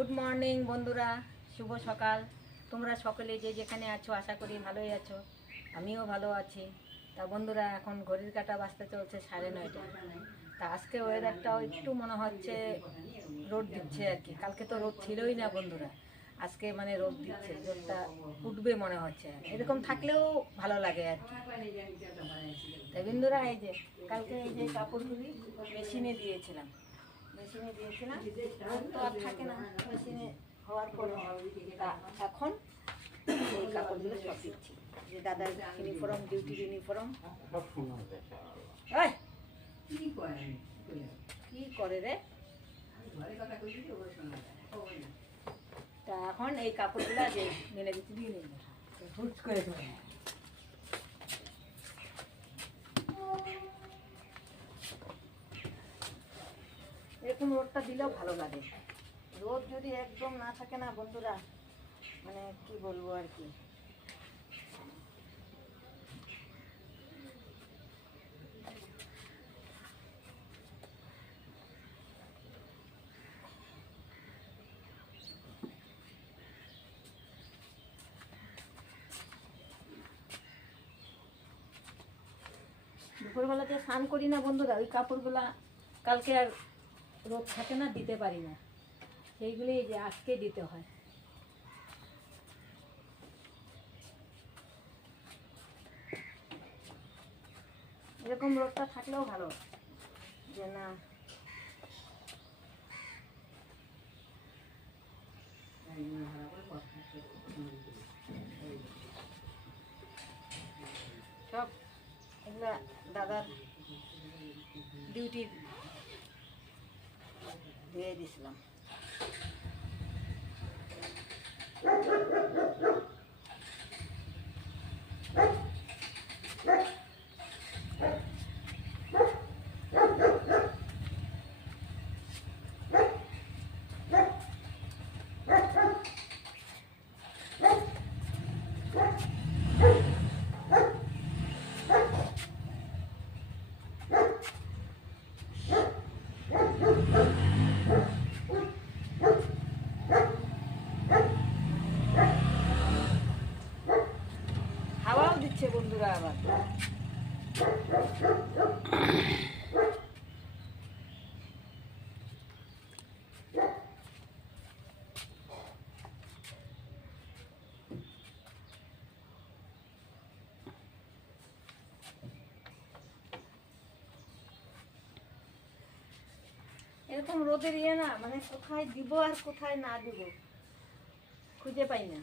Good morning বন্ধুরা, শুভ সকাল। তোমরা সকলে যে যেখানে আছো আশা করি ভালোই আছো, আমিও ভালো আছি। তা বন্ধুরা, এখন ঘড়ির কাঁটা বাজতে চলছে 9:30। তা আজকে ওয়েদারটাও একটু মনে হচ্ছে রোদ দিচ্ছে আর কি। কালকে তো রোদ ছিলই না বন্ধুরা, আজকে মানে রোদ দিচ্ছে, রোদটা উঠবে মনে হচ্ছে। এরকম থাকলেও ভালো লাগে আর কি। তাই বন্ধুরা, এই যে কালকে এই যে কাপড়গুলি মেশিনে দিয়েছিলাম, রোদ তো আর থাকে না মেশিনে হওয়ার পরে। এখন এই কাপড়গুলো সব দিচ্ছি, যে দাদার ইউনিফর্ম, ডিউটির ইউনিফর্ম। কি করে রে? তা এখন এই কাপড়গুলো যে মেলে দিতে দিয়ে নেব, হুট করে দেবো। এরকম রোদটা দিলেও ভালো লাগে। রোদ যদি একদম না থাকে না বন্ধুরা, মানে কি বলবো আর কি। দুপুরবেলাতে স্নান করি না বন্ধুরা, ওই কাপড়গুলা কালকে আর রোদ থাকে না, দিতে পারি না, সেইগুলি যে আজকে দিতে হয়। এরকম রোদটা থাকলেও ভালো, যে না সব এগুলা দাদার ডিউটি দিয়ে দিয়েছিলাম। হাওয়াও দিচ্ছে বন্ধুরা আবার। এরকম রোদের ইয়ে না, মানে কোথায় দিব আর কোথায় না দিব খুঁজে পাই না।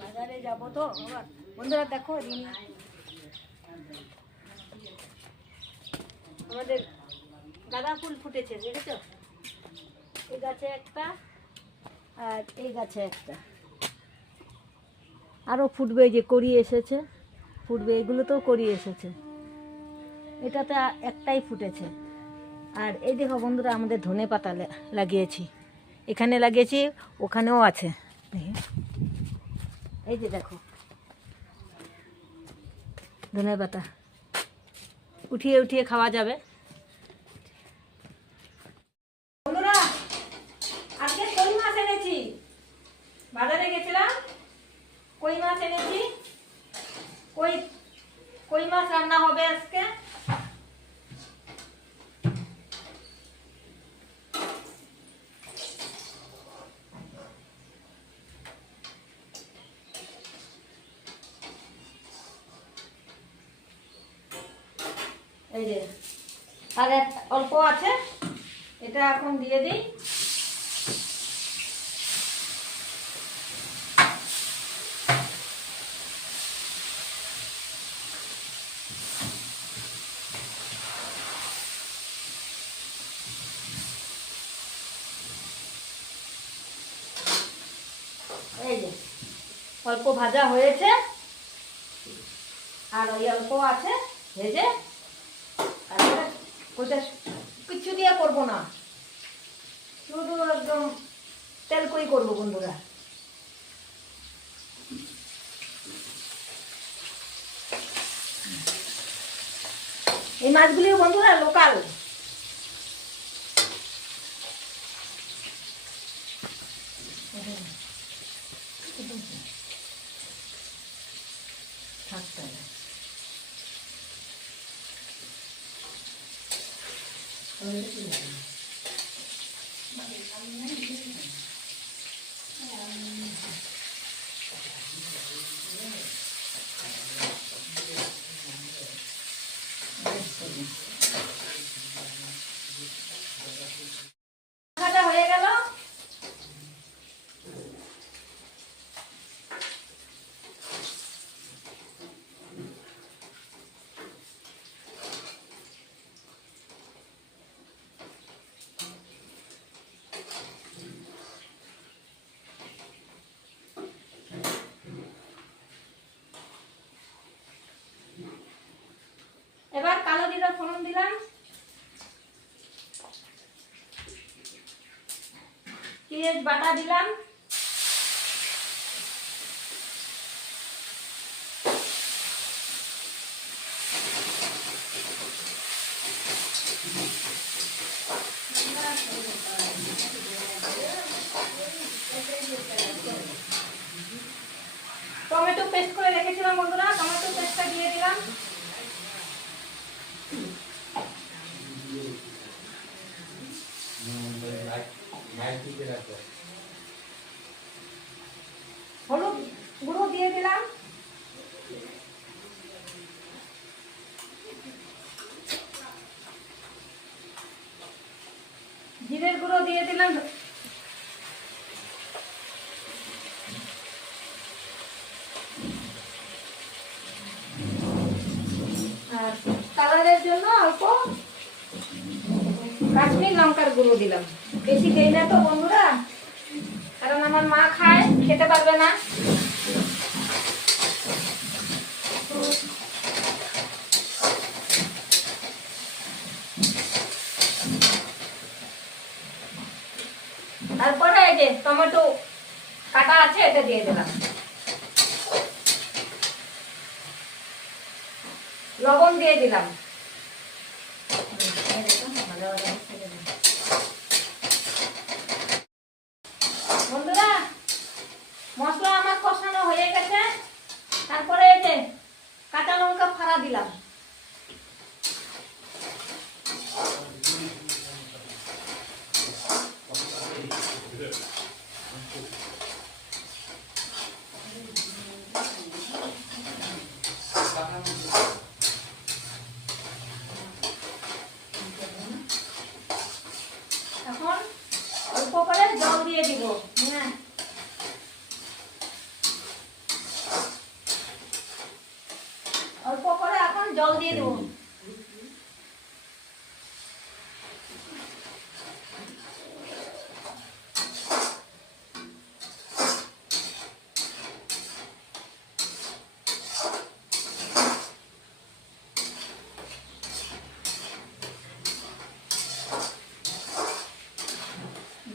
বাজারে যাবো তো বন্ধুরা, দেখো আমাদের গাঁদা ফুল ফুটেছে, দেখেছো? এই গাছে একটা আর এই গাছে একটা, আরও ফুটবে, যে করি এসেছে ফুটবে, এগুলোতেও করি এসেছে। এটাতে একটাই ফুটেছে। আর এই দেখো বন্ধুরা, আমাদের ধনে পাতা লাগিয়েছি, এখানে লাগিয়েছি, ওখানেও আছে। এই যে দেখো ধনে পাতা, উঠিয়ে উঠিয়ে খাওয়া যাবে। বন্ধুরা আজকে কই মাছ এনেছি, বাজারে গেছিলাম, কই মাছ এনেছি। কই কই মাছ রান্না হবে আজকে। এই যে আর অল্প আছে, এটা এখন দিয়ে দিই। এই যে অল্প ভাজা হয়েছে, আর ওই অল্প আছে ভেজে। তারপরে ওইটা কিছু দিয়ে করবো না, শুধু একদম তেল কই করবো বন্ধুরা। এই মাছগুলিও বন্ধুরা লোকাল। ভাজা হয়ে গেল। এবার কালো জিরা ফোড়ন দিলাম, পেঁয়াজ বাটা দিলাম, টমেটো পেস্ট করে রেখেছিলাম বন্ধুরা, টমেটো পেস্টটা দিয়ে দিলাম। হলুদ গুঁড়ো দিয়ে দিলাম, জিরের গুঁড়ো দিয়ে দিলাম, আর কালারের জন্য অল্প কাশ্মীর লঙ্কার গুঁড়ো দিলাম। বেশি দেই না তো বন্ধুরা, কারণ আমার মা খায়, খেতে পারবে না। তারপরে এই যে টমেটো কাটা আছে, এটা দিয়ে দিলাম, লবণ দিয়ে দিলাম। বন্ধুরা মশলা আমার কষানো হয়ে গেছে, তারপরে এই যে কাঁচা লঙ্কা ফাড়া দিলাম। এখন অল্প করে জল দিয়ে দিব। হ্যাঁ, অল্প করে এখন জল দিয়ে দেব।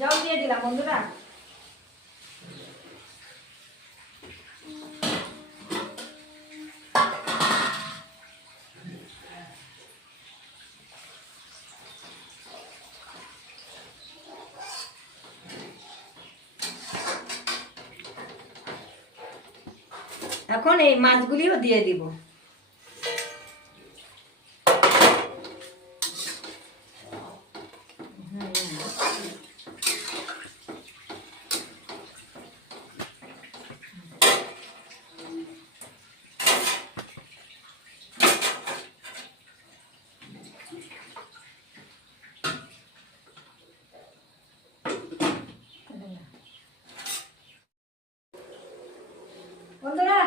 জল দিয়ে দিলাম বন্ধুরা। এখন এই মাছগুলিও দিয়ে দিব। বন্ধুরা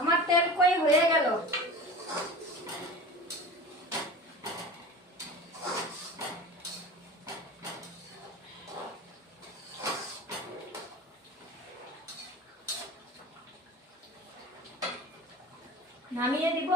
আমার তেল কই হয়ে গেল। নামিয়ে দিব।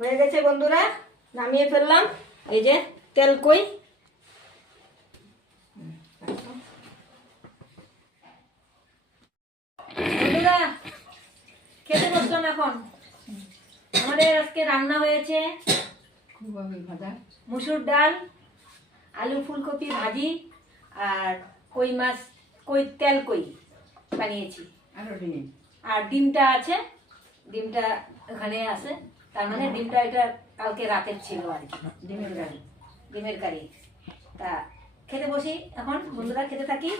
হয়ে গেছে বন্ধুরা, নামিয়ে ফেললাম। এই যে তেল কই। বন্ধুরা খেতে বসলাম এখন। আমাদের আজকে রান্না হয়েছে মুসুর ডাল, আলু ফুলকপি ভাজি, আর কই মাছ, তেল কই বানিয়েছি, আর ডিমটা আছে। ডিমটা ওখানে আছে, তার মানে ডিমটা এটা কালকে রাতের ছিল আর কি, ডিমের কারি। তা খেতে বসি এখন বন্ধুরা, খেতে থাকি।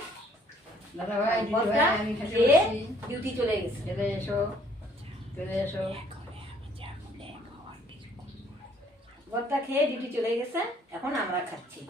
ডিউটি চলে গেছে। চলে এসো, চলে এসো। বরটা খেয়ে ডিউটি চলে গেছে, এখন আমরা খাচ্ছি।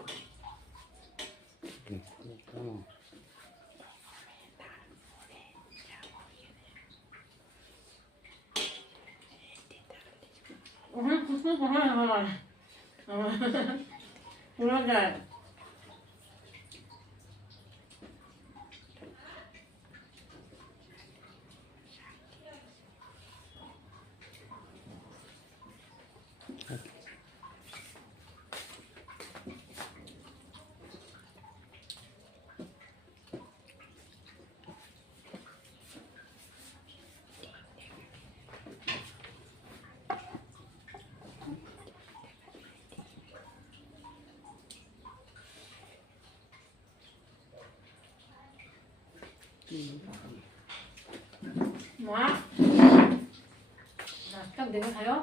মা নাস্তা দেবে খাও।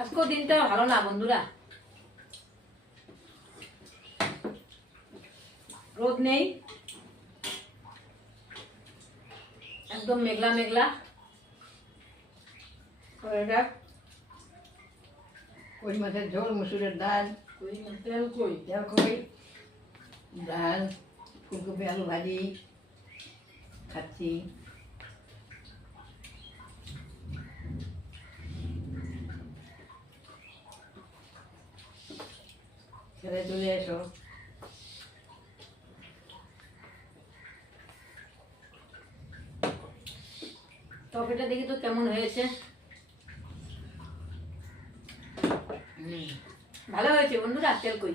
আজকেও দিনটা ভালো না বন্ধুরা, রোদ নেই, একদম মেঘলা মেঘলা। কই মাছের ঝোল, মুসুরের ডাল, তেল কই, ডাল, ফুলকপি আলু ভাজি খাচ্ছি। খেলে চলে এসো। টমেটোটা দেখি তো কেমন হয়েছে। ভালো হয়েছে বন্ধুরা, তেল কই।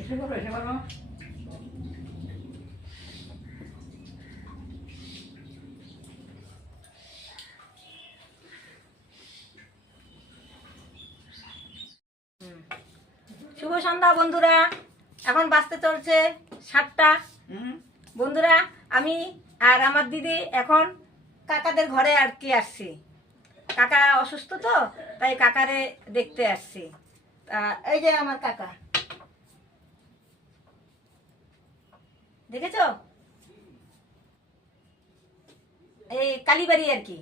এসে বলো, এসে বলো। শুভ সন্ধ্যা বন্ধুরা, এখন বাজতে চলছে 7টা। বন্ধুরা, আমি আর আমার দিদি এখন কাকাদের ঘরে আর কি আসছি। কাকা অসুস্থ তো, তাই কাকারে দেখতে আসছি। এই যে আমার কাকা, দেখেছো? এই কালীবাড়ি আর কি,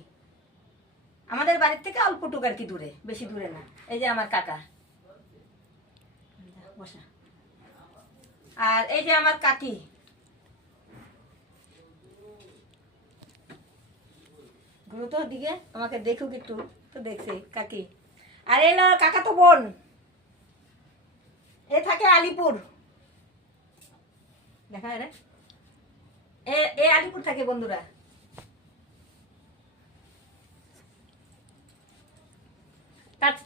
আমাদের বাড়ির থেকে অল্পটুক আর কি দূরে, বেশি দূরে না। এই যে আমার কাকা বসা, আর এই যে আমার কাকি। ঘুরো তো দিকে, আমাকে দেখুক একটু। তো দেখছি কাকি। আর এলো কাকা তো বোন, এ থাকে আলিপুর। দেখা রে, এ আলিপুর থাকে বন্ধুরা।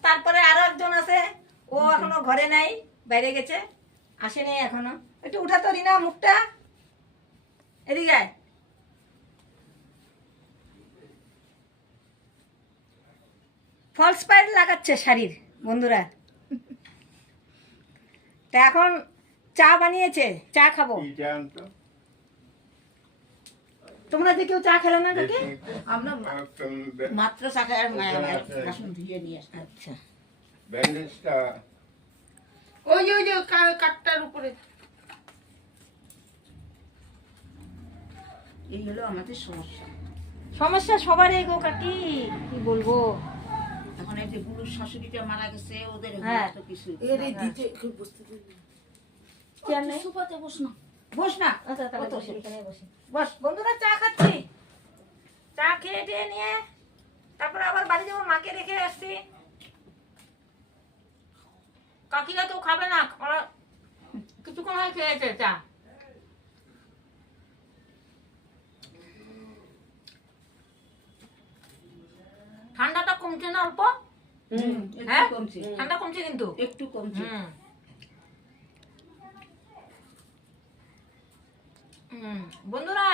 তারপরে আরো একজন আছে, ও এখনো ঘরে নাই, বাইরে গেছে, আসেনি এখনো। একটু উঠা তো রিনা মুখটা, এদিকে আয়। ফলস পাইট লাগাচ্ছে শাড়ির বন্ধুরা। তা এখন চা বানিয়েছে, চা খাবো। তোমরা যে কেউ চা খেলে না কাকে? আমরা মাত্র শাখা রাসন ধুয়ে নিয়ে আসি। আচ্ছা, ব্যান্ডেজটা ওই ওই যে কাঠটার উপরে। এই হলো আমাদের সমস্যা। সমস্যা সবারই গো কাকি, কি বলবো। এখন এই যে বুড়োর শাশুড়িটা মারা গেছে, ওদের হ্যাঁ। তো কিছু চেয়ার নেই? সুপাতে বস না, বস না। আচ্ছা, তাহলে কত বসি, সে? এখানে বসি। বস বন্ধুরা, চা খাচ্ছি। চা খেয়ে টেয়ে নিয়ে তারপরে আবার বাড়ি যাবো, মাকে রেখে আসছি। কাকিরা তো খাবে না, ওরা কিছুক্ষণ হয় খেয়েছে চা। ঠান্ডাটা কমছে না অল্প? হ্যাঁ, একটু কমছে, ঠান্ডা কমছে কিন্তু। একটু কমছে। বন্ধুরা,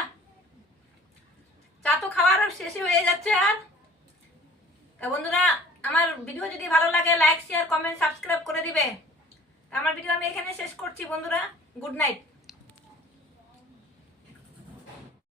চা তো খাওয়ার শেষে হয়ে যাচ্ছে। আর তা বন্ধুরা, আমার ভিডিও যদি ভালো লাগে লাইক শেয়ার কমেন্ট সাবস্ক্রাইব করে দিবে। আমার ভিডিও আমি এখানে শেষ করছি বন্ধুরা। Good night.